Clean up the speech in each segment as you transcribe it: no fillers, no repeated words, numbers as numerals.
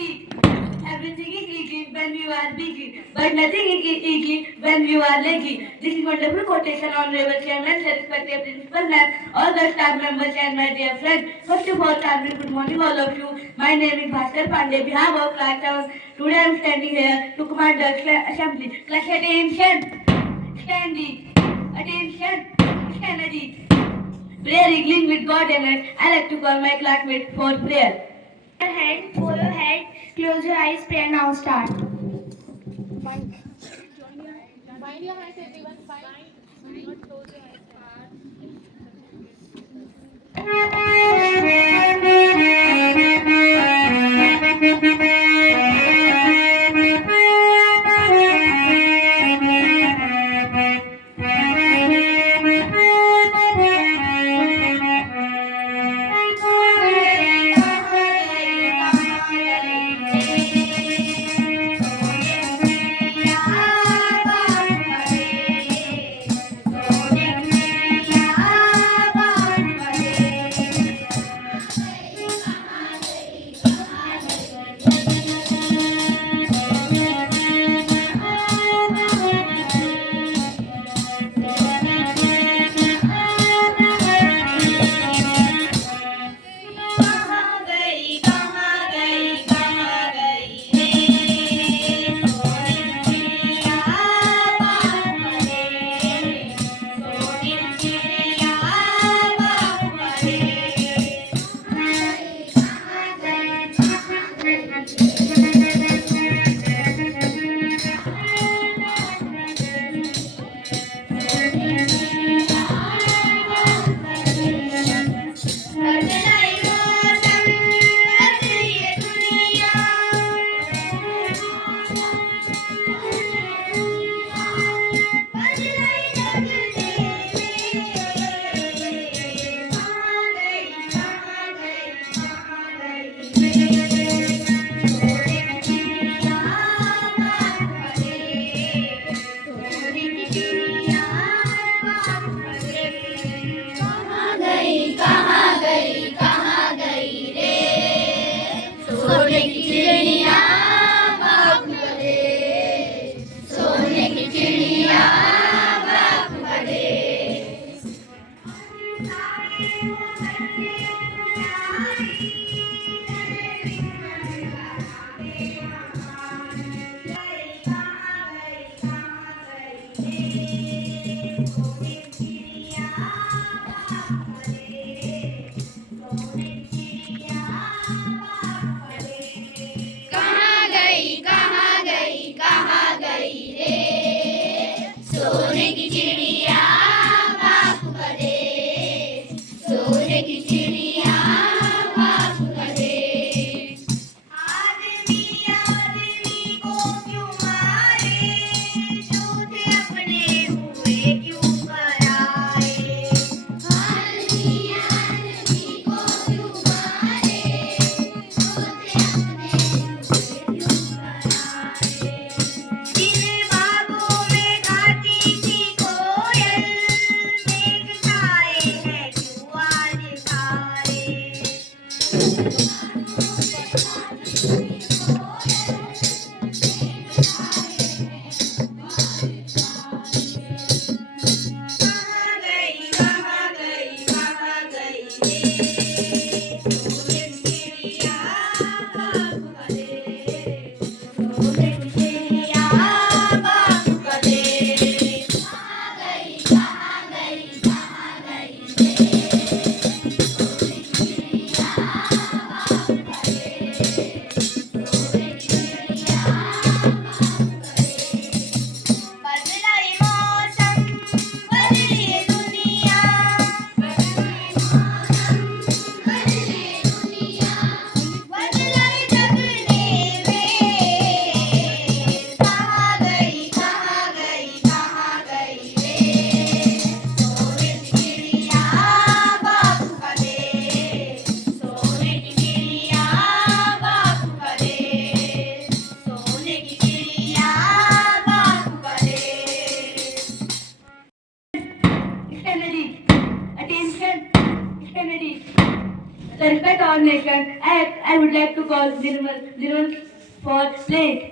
easy. Everything is easy when you are busy, but nothing is easy when you are lazy. This is wonderful quotation on Honorable Chairman, respected Principal Ma'am, all the staff members and my dear friends. First of all, good morning all of you. My name is Bhaskar Pandey, behalf of class 7. Today I am standing here to command the assembly. Class attention, standing, attention, standing. Prayer is linked with God and earth. I like to call my classmates for prayer. Hold your head, close your eyes, prayer now start. Bind your hands, everyone. Bind. Not close your eyes. The respect our nation, I would like to call Nirmal for place.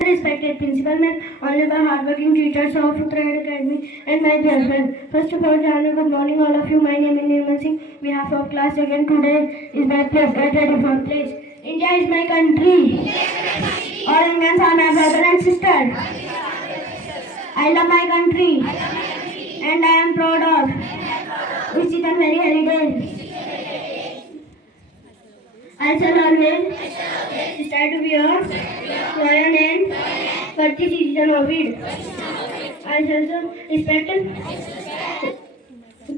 Respected principal, ma'am, honorable hardworking teachers of Uttarakhand Academy, and my dear friends. First of all, Janu, good morning, all of you. My name is Nirmal Singh. On behalf of class again today is my place at a different place. India is my country. All Indians are my brother and sister. I love my country, and I am proud of. Which is a very heritage. I shall always strive to be a loyal and courteous citizen of it. I shall also respect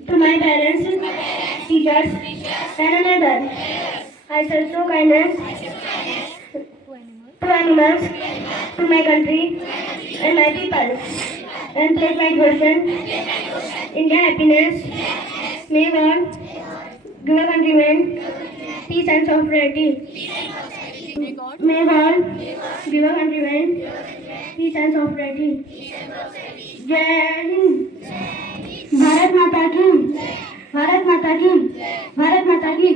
to my parents, teachers, and another. I shall show kindness to animals, to my country, and my people. And take my question, India happiness, may God give a countryman peace and prosperity. May God give a countryman peace and prosperity. जय हिंद. भारत माता की. भारत माता की. भारत माता की.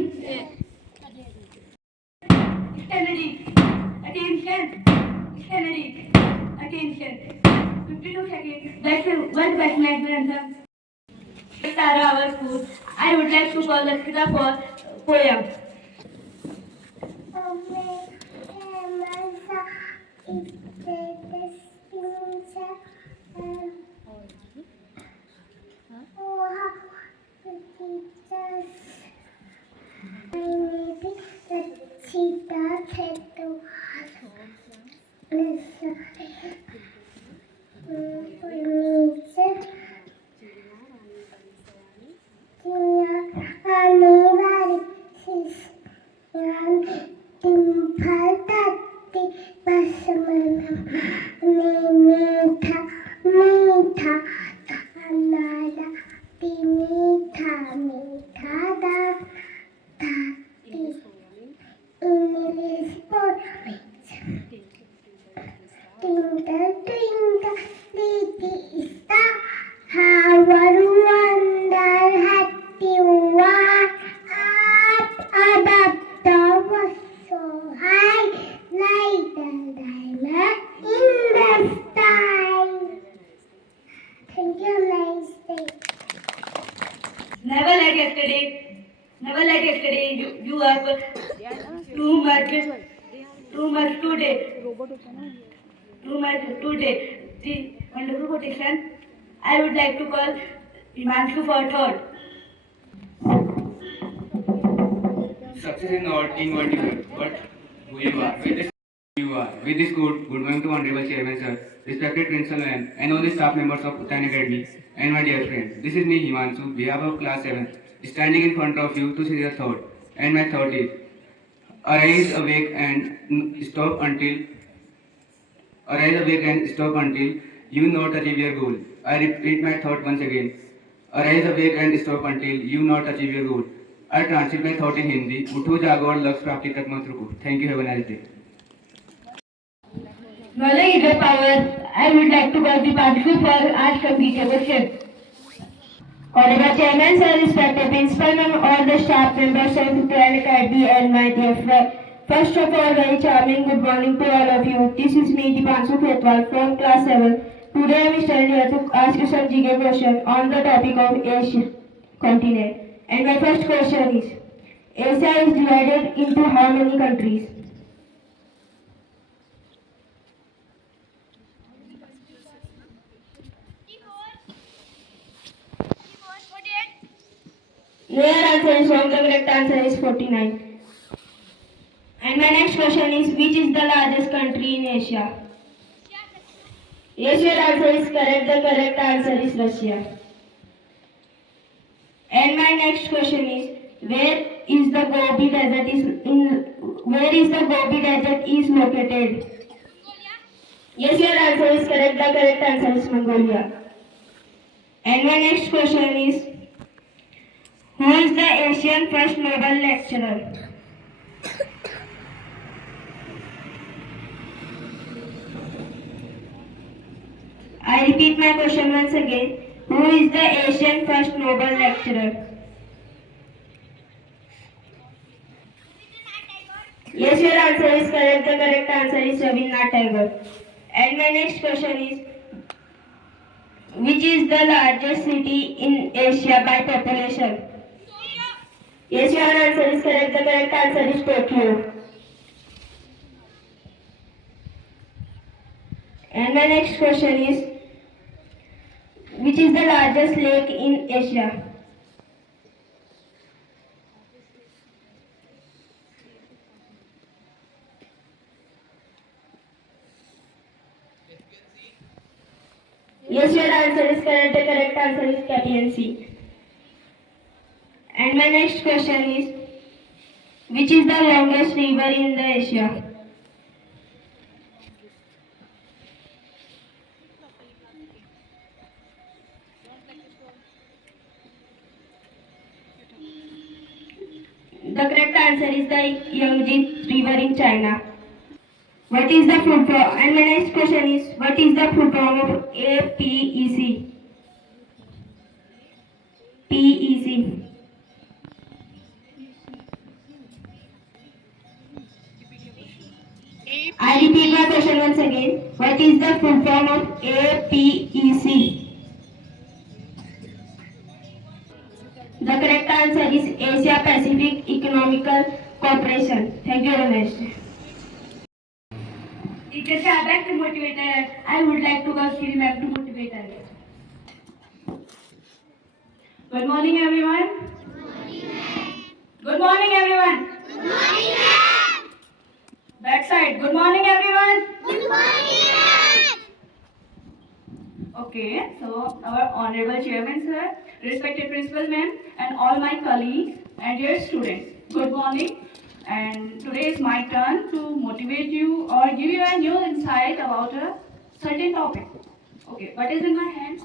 Study. Attention. Study. Attention. 52 seconds. That's one question answer. Start our school. I would like to call Lakshita for poem. Never like yesterday. You have too much today. Too much today. The wonderful quotation. I would like to call Himanshu for third. Success is not inevitable, but who you are. With this good morning to Honorable Chairman Sir, respected principal and all the staff members of Uttarakhand Academy, and my dear friends. This is me Himanshu, behalf of class 7, standing in front of you to say the thought. And my thought is, arise awake and stop until you not achieve your goal. I repeat my thought once again. Arise awake and stop until you not achieve your goal. I translate my thought in Hindi. उठो जागो और लक्ष्य प्राप्ति तक मत रुको. Thank you. Have a nice day. Knowledge is the power. I would like to call the participant for ask some teacher question. Honorable Chairman, sir, respected principal, ma'am, all the staff members of Uttarakhand Academy, and my dear friend. First of all, very charming good morning to all of you. This is me, Dipanshu Khetwal from class 7. Today I am standing here to ask you some GK question on the topic of Asia continent. And my first question is, Asia is divided into how many countries? Your answer is wrong. The correct answer is 49. And my next question is, which is the largest country in Asia? Yes, your answer is correct. The correct answer is Russia. And my next question is, where is the Gobi Desert is located? Yes, your answer is correct. The correct answer is Mongolia. And my next question is, who is the Asian first Nobel lecturer? I repeat my question once again. Who is the Asian first Nobel lecturer? Yes, your answer is correct. The correct answer is Rabindranath Tagore. And my next question is, which is the largest city in Asia by population? Yes, your answer is correct. The correct answer is Tokyo. And my next question is, which is the largest lake in Asia? Yes, your answer is correct. The correct answer is Caspian Sea. And my next question is, which is the longest river in the Asia? The correct answer is the Yangtze River in China. What is the full form? And my next question is, what is the full form of APEC? PEC. I repeat my question once again. What is the full form of APEC? The correct answer is Asia Pacific Economical Cooperation. Thank you very much. Teacher, I beg to motivate her. I would like to call Shri ma'am to motivate her. Good morning, everyone. Good morning, everyone. Backside. Good morning, everyone. Okay, so our honorable chairman sir, respected principal ma'am, and all my colleagues and dear students, good morning. And today is my turn to motivate you or give you a new insight about a certain topic. Okay, what is in my hand?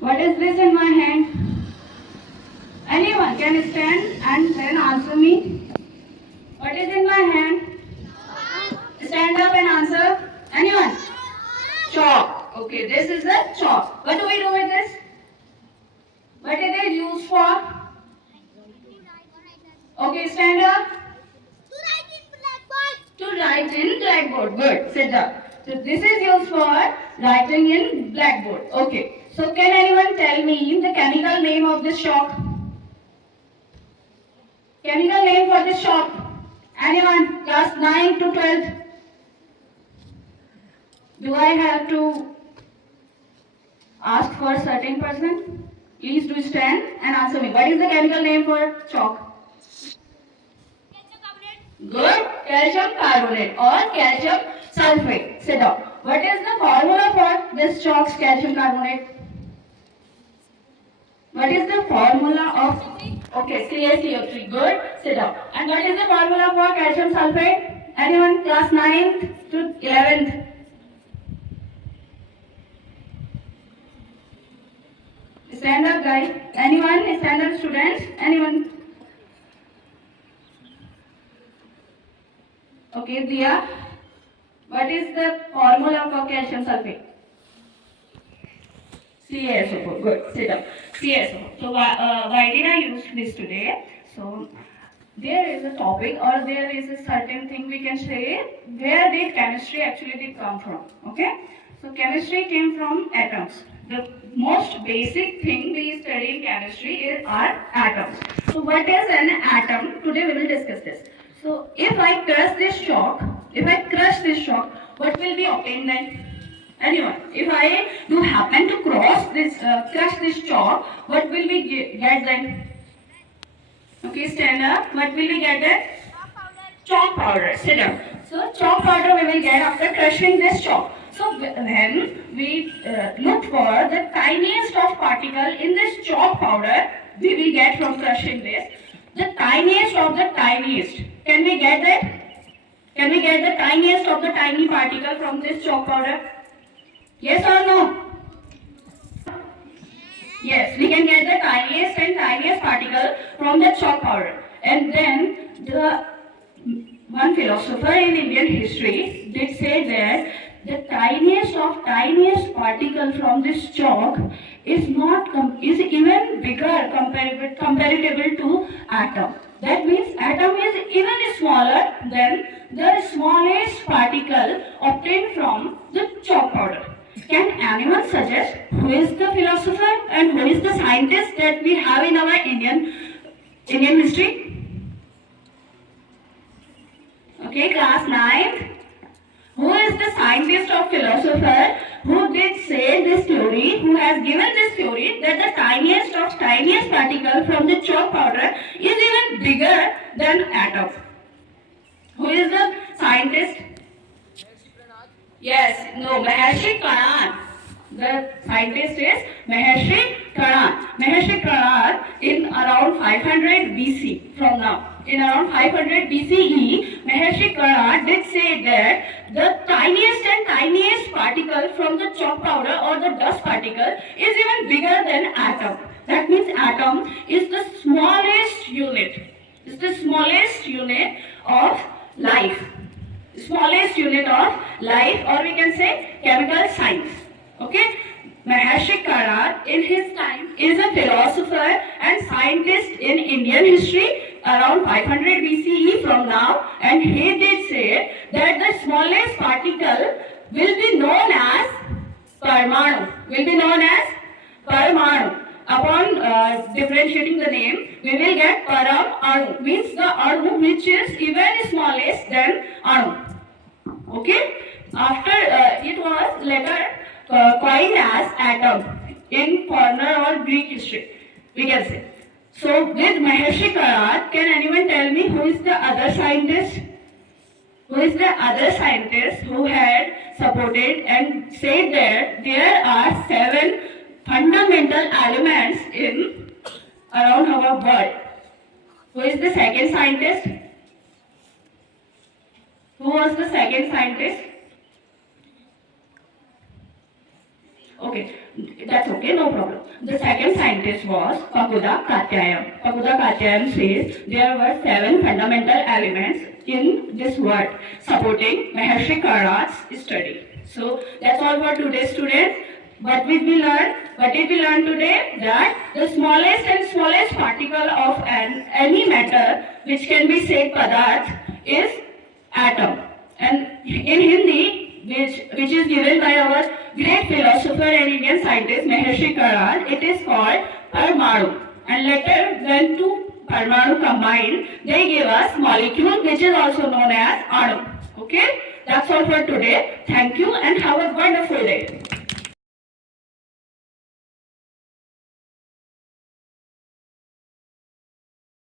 What is this in my hand? Anyone can stand and then answer me. What is in my hand? Stand up and answer. Anyone? Chalk. Okay, this is a chalk. What do we do with this? What is it used for? Okay, stand up. To write in blackboard. Good. Sit down. So this is used for writing in blackboard. Okay. So can anyone tell me the chemical name of this chalk? Chemical name for this chalk? Anyone? Class 9 to 12. Do I have to ask for a certain person? Please do stand and answer me. What is the chemical name for chalk? Good. Calcium carbonate or calcium sulfate. Sit down. What is the formula for this chalk's calcium carbonate? What is the formula of... Okay, CaCO3. Good. Sit down. And what is the formula for calcium sulfate? Anyone? Class 9th to 11th. Stand up, guys. Anyone? Stand up, students. Anyone? Okay, Diya. What is the formula for calcium sulfate? CaSO4. Good. Sit down. CaSO4. So, why did I use this today? So, there is a topic or there is a certain thing we can say where did chemistry actually did come from. Okay? So, chemistry came from atoms. The most basic thing we study in chemistry are atoms. So, what is an atom? Today we will discuss this. So, if I crush this chalk, what will be obtained then? Anyone? If I do happen to crush this chalk, what will we get then? Okay, stand up. What will we get then? Chalk powder. Sit down. So, chalk powder we will get after crushing this chalk. So, when we look for the tiniest of particle in this chalk powder, we will get from crushing this. The tiniest of the tiniest. Can we get that? Can we get the tiniest of the tiny particle from this chalk powder? Yes or no? Yes, we can get the tiniest and tiniest particle from the chalk powder. And then the one philosopher in Indian history did say that the tiniest of tiniest particle from this chalk is is even bigger comparable to atom. That means atom is even smaller than the smallest particle obtained from the chalk powder. Can anyone suggest who is the philosopher and who is the scientist that we have in our Indian history? Okay, class 9th. Who is the scientist or philosopher who did say this theory, who has given this theory that the tiniest of tiniest particle from the chalk powder is even bigger than atom? Who is the scientist? Yes, no, Maharshi Karan. The scientist is Maharshi Karan. Maharshi Karan in around 500 BC from now. In around 500 BCE, Maharshi Karan did say that the tiniest and tiniest particle from the chalk powder or the dust particle is even bigger than atom. That means atom is the smallest unit. It's the smallest unit of life. Smallest unit of life, or we can say chemical science. Okay? Maharshi Karan in his time is a philosopher and scientist in Indian history around 500 BCE from now, and he did say that the smallest particle will be known as Parmanu. Will be known as Parmanu. Upon differentiating the name, we will get Param Anu, means the Anu which is even smallest than Anu. Okay? After it was later coined as atom in former or Greek history, we can say. So with Maharshi Karan, can anyone tell me who is the other scientist? Who is the other scientist who had supported and said that there are 7 fundamental elements in around our world? Who is the second scientist? Who was the second scientist? Okay, that's okay, no problem. The second scientist was Pagoda Katyayam. Pagoda Katyayam says there were 7 fundamental elements in this world supporting Maharshi Karan's study. So that's all for today, students. What did we learn? What did we learn today? That the smallest and smallest particle of any matter which can be said padarth is atom. And in Hindi, which is given by our great philosopher and Indian scientist Maharshi Karan, it is called Parmanu. And later, when 2 Parmanu combined, they gave us molecule which is also known as Anu. Okay? That's all for today. Thank you and have a wonderful day.